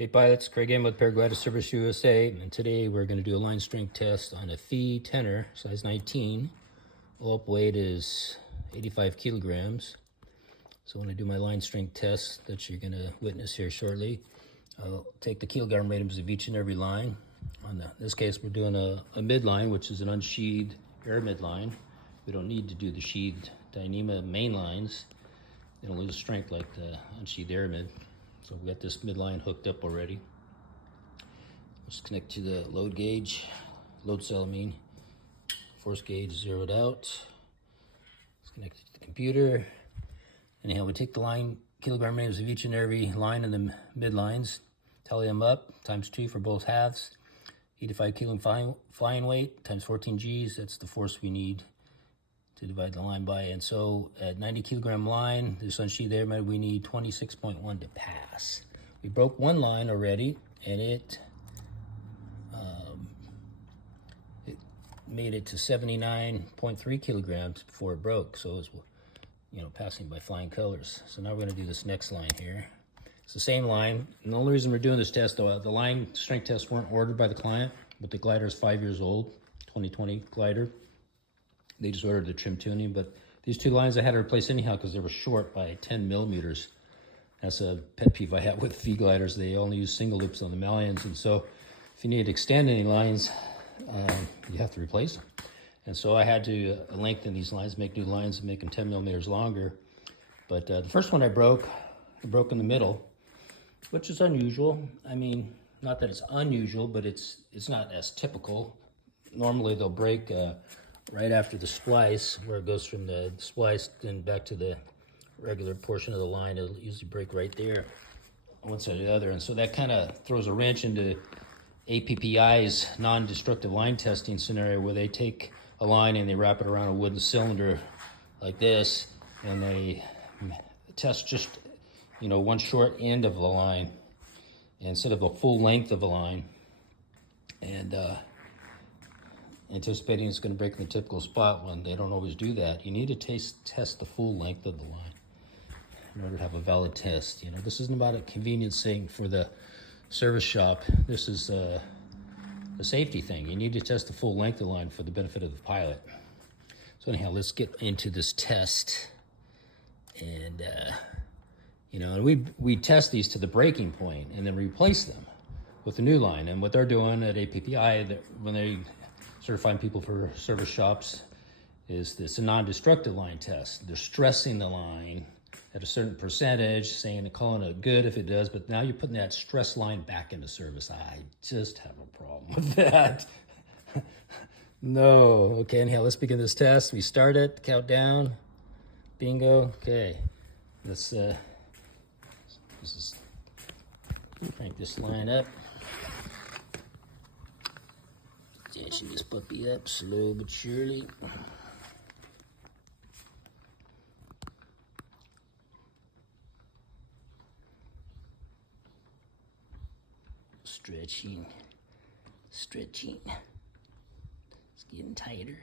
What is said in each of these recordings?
Hey pilots, Craig in with Paragliding Service USA, and today we're going to do a line strength test on a PHI Tenor, size 19. All-up weight is 85 kilograms. So when I do my line strength test that you're going to witness here shortly, I'll take the kilogram ratings of each and every line. In this case, we're doing a midline, which is an unsheathed air midline. We don't need to do the sheathed Dyneema main lines. They don't lose strength like the unsheathed air mid. So we've got this midline hooked up already. Let's connect to the load gauge, load cell I mean. Force gauge zeroed out. It's connected to the computer. Anyhow, we take the line kilogram ratings of each and every line in the midlines, tally them up, ×2 for both halves. 85 kilo flying weight times 14 G's, that's the force we need to divide the line by. And so at 90 kilogram line, this unsheathed air med, we need 26.1 to pass. We broke one line already, and it made it to 79.3 kilograms before it broke. So it was, passing by flying colors. So now we're gonna do this next line here. It's the same line. And the only reason we're doing this test, though, the line strength tests weren't ordered by the client, but the glider is 5 years old, 2020 glider. They just ordered the trim tuning, but these two lines I had to replace anyhow because they were short by 10 millimeters. That's a pet peeve I have with V gliders. They only use single loops on the Malians, and so if you need to extend any lines, you have to replace them. And so I had to lengthen these lines, make new lines, and make them 10 millimeters longer. But the first one I broke in the middle, which is unusual. I mean, not that it's unusual, but it's not as typical. Normally they'll break right after the splice, where it goes from the splice then back to the regular portion of the line. It'll usually break right there on one side or the other. And so that kind of throws a wrench into APPI's non-destructive line testing scenario, where they take a line and they wrap it around a wooden cylinder like this, and they test just, one short end of the line instead of a full length of a line. And anticipating it's going to break in the typical spot when they don't always do that. You need to test the full length of the line in order to have a valid test. This isn't about a convenience thing for the service shop. This is a safety thing. You need to test the full length of the line for the benefit of the pilot. So anyhow, let's get into this test. And, and we test these to the breaking point and then replace them with the new line. And what they're doing at APPI, when they certifying people for service shops, is this a non-destructive line test. They're stressing the line at a certain percentage, calling it good if it does, but now you're putting that stress line back into service. I just have a problem with that. No. Okay, anyhow, let's begin this test. We start it, countdown, bingo. Okay, let's crank this line up. Tension this puppy up, slow but surely. Stretching. It's getting tighter.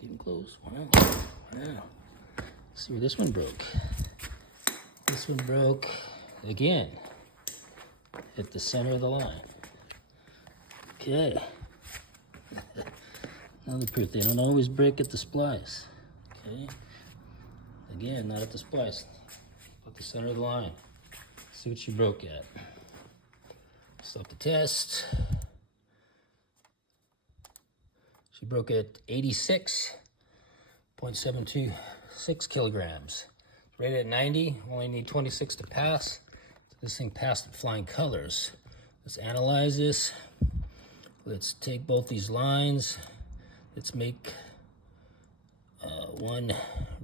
Getting close. Wow. See where this one broke. This one broke again at the center of the line. Okay. Another proof they don't always break at the splice. Okay. Again, not at the splice, but the center of the line. See what she broke at. Stop the test. She broke at 86.726 kilograms. Rated at 90, only need 26 to pass. So this thing passed at flying colors. Let's analyze this. Let's take both these lines. Let's make one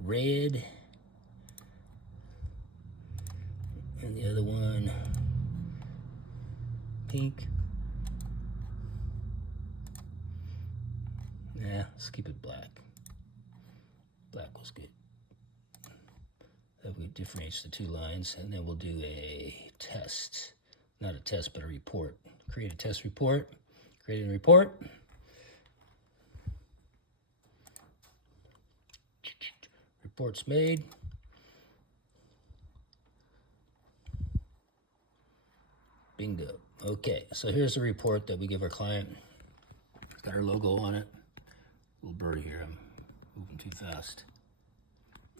red and the other one pink. Let's keep it black. Black was good. That would differentiate the two lines, and then we'll do a test. Not a test, but a report. Create a test report. Create a report. Report's made. Bingo. Okay, so here's the report that we give our client. It's got our logo on it. Little birdie here, I'm moving too fast.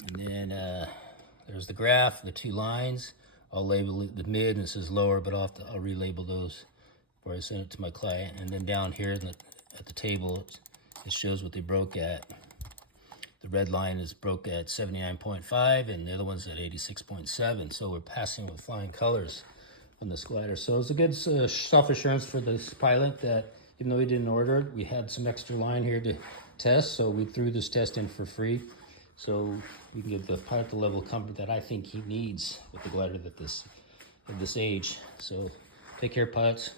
And then there's the graph, the 2 lines. I'll label it the mid, and it says lower, but I'll relabel those before I send it to my client. And then down here at the table, it shows what they broke at. The red line is broke at 79.5, and the other one's at 86.7. So we're passing with flying colors on this glider. So it's a good self-assurance for this pilot that even though he didn't order it, we had some extra line here to test. So we threw this test in for free. So we can give the pilot the level of comfort that I think he needs with the glider at this age. So take care, pilots.